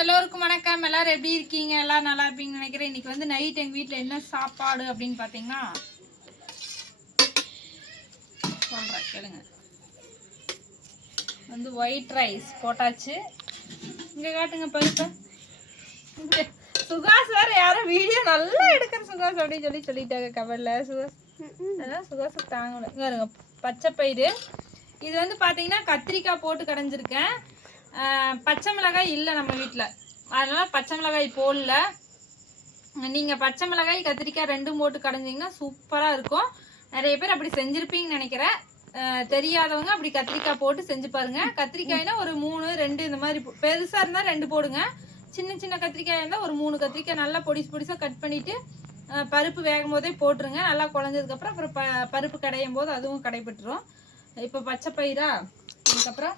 எல்லோருக்கும் வணக்கம். எல்லாரும் எப்படி இருக்கீங்க? எல்லாம் நல்லா இருப்பீங்கன்னு நினைக்கிறேன். இன்னைக்கு வந்து நைட் எங்கள் வீட்டில் என்ன சாப்பாடு அப்படின்னு பார்த்தீங்கன்னா சொல்கிறேன் கேளுங்க. வந்து ஒயிட் ரைஸ் போட்டாச்சு. இங்கே காட்டுங்க பருப்பை. சுகாஸ் வேற யாரும் வீடியோ நல்லா எடுக்கிற சுகாஸ் அப்படின்னு சொல்லி சொல்லிட்டாங்க கவரில் சுகாஸ் அதெல்லாம் சுகாசுக்கு தாங்கணும் இங்க பாருங்க பச்சை பயிறு. இது வந்து பார்த்தீங்கன்னா கத்திரிக்காய் போட்டு கடைஞ்சிருக்கேன். பச்சை மிளகாய் இல்லை நம்ம வீட்டில். அதனால் பச்சை மிளகாய் போடல. நீங்கள் பச்சை மிளகாய் கத்திரிக்காய் ரெண்டும் போட்டு கடைஞ்சிங்கன்னா சூப்பராக இருக்கும். நிறைய பேர் அப்படி செஞ்சுருப்பீங்கன்னு நினைக்கிறேன். தெரியாதவங்க அப்படி கத்திரிக்காய் போட்டு செஞ்சு பாருங்க. கத்திரிக்காய்னா ஒரு மூணு ரெண்டு இந்த மாதிரி பெருசாக இருந்தால் ரெண்டு போடுங்க. சின்ன சின்ன கத்திரிக்காய் இருந்தால் ஒரு மூணு கத்திரிக்காய் நல்லா பொடிசு பொடிசாக கட் பண்ணிவிட்டு பருப்பு வேகும் போதே போட்டுருங்க. நல்லா குழஞ்சதுக்கப்புறம் அப்புறம் ப பருப்பு கடையும் போது அதுவும் கடைபட்டுரும் இப்போ பச்சை பயிரா? அதுக்கப்புறம்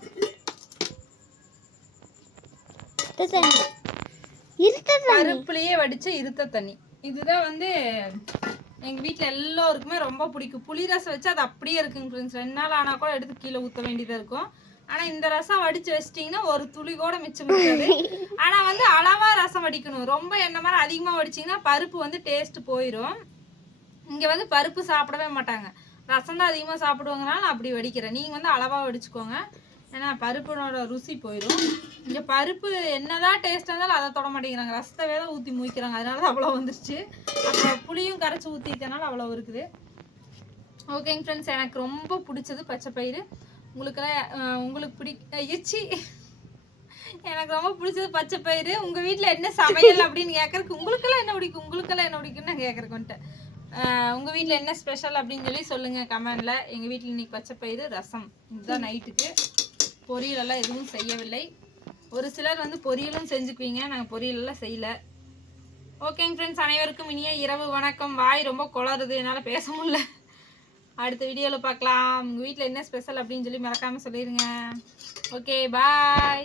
பருப்புலயே வடிச்ச இருத்த தண்ணி. இதுதான் வந்து எங்க வீட்டுல எல்லோருக்குமே ரொம்ப பிடிக்கும். புளி ரசம் வச்சு அது அப்படியே இருக்குங்க ஃப்ரெண்ட்ஸ் ரெண்டு நாள் ஆனா கூட எடுத்து கீழே ஊத்த வேண்டியதா இருக்கும். ஆனா இந்த ரசம் வடிச்சு வச்சிட்டீங்கன்னா ஒரு துளி கூட மிச்சம் இருக்காது. ஆனா வந்து அளவா ரசம் வடிக்கணும். ரொம்ப என்ன மாதிரி அதிகமா வடிச்சீங்கன்னா பருப்பு வந்து டேஸ்ட் போயிடும் இங்க வந்து பருப்பு சாப்பிடவே மாட்டாங்க. ரசம் தான் அதிகமா சாப்பிடுவாங்கனால நான் அப்படி வடிக்கிறேன். நீங்க வந்து அளவா வடிச்சுக்கோங்க. ஏன்னா பருப்பினோட ருசி போயிடும் இங்கே பருப்பு என்னதான் டேஸ்ட் இருந்தாலும் அதை தொட மாட்டேங்கிறாங்க. ரசத்தவே தான் ஊற்றி மூய்க்கிறாங்க அதனால தான் அவ்வளோ வந்துருச்சு. அப்புறம் புளியும் கரைச்சி ஊற்றிட்டனால அவ்வளோ இருக்குது. ஓகேங்க ஃப்ரெண்ட்ஸ் எனக்கு ரொம்ப பிடிச்சது பச்சை பயிறு. உங்களுக்கெல்லாம் உங்களுக்கு பிடி எனக்கு ரொம்ப பிடிச்சது பச்சை பயிறு. உங்கள் வீட்டில் என்ன சமையல் அப்படின்னு கேட்கறதுக்கு உங்களுக்கெல்லாம் என்ன பிடிக்கும்? உங்களுக்கெல்லாம் என்ன பிடிக்கும்னு நான் கேட்கறக்கு வந்துட்டேன். வீட்டில் என்ன ஸ்பெஷல் அப்படின்னு சொல்லி சொல்லுங்கள் கமெண்டில் எங்கள் வீட்டில் இன்னைக்கு பச்சை பயிறு ரசம். இதுதான் நைட்டுக்கு பொரியலெல்லாம் எதுவும் செய்யவில்லை. ஒரு சிலர் வந்து பொரியலும் செஞ்சுக்குவீங்க நாங்கள் பொரியலெல்லாம் செய்யலை. செய்யல ஓகேங்க ஃப்ரெண்ட்ஸ் அனைவருக்கும் இனிய இரவு வணக்கம். வாய் ரொம்ப குளறுது என்னால் பேச முடியல. அடுத்த வீடியோவில் பார்க்கலாம் உங்கள் வீட்டில் என்ன ஸ்பெஷல் அப்படின்னு சொல்லி மறக்காமல் சொல்லிடுங்க ஓகே பாய்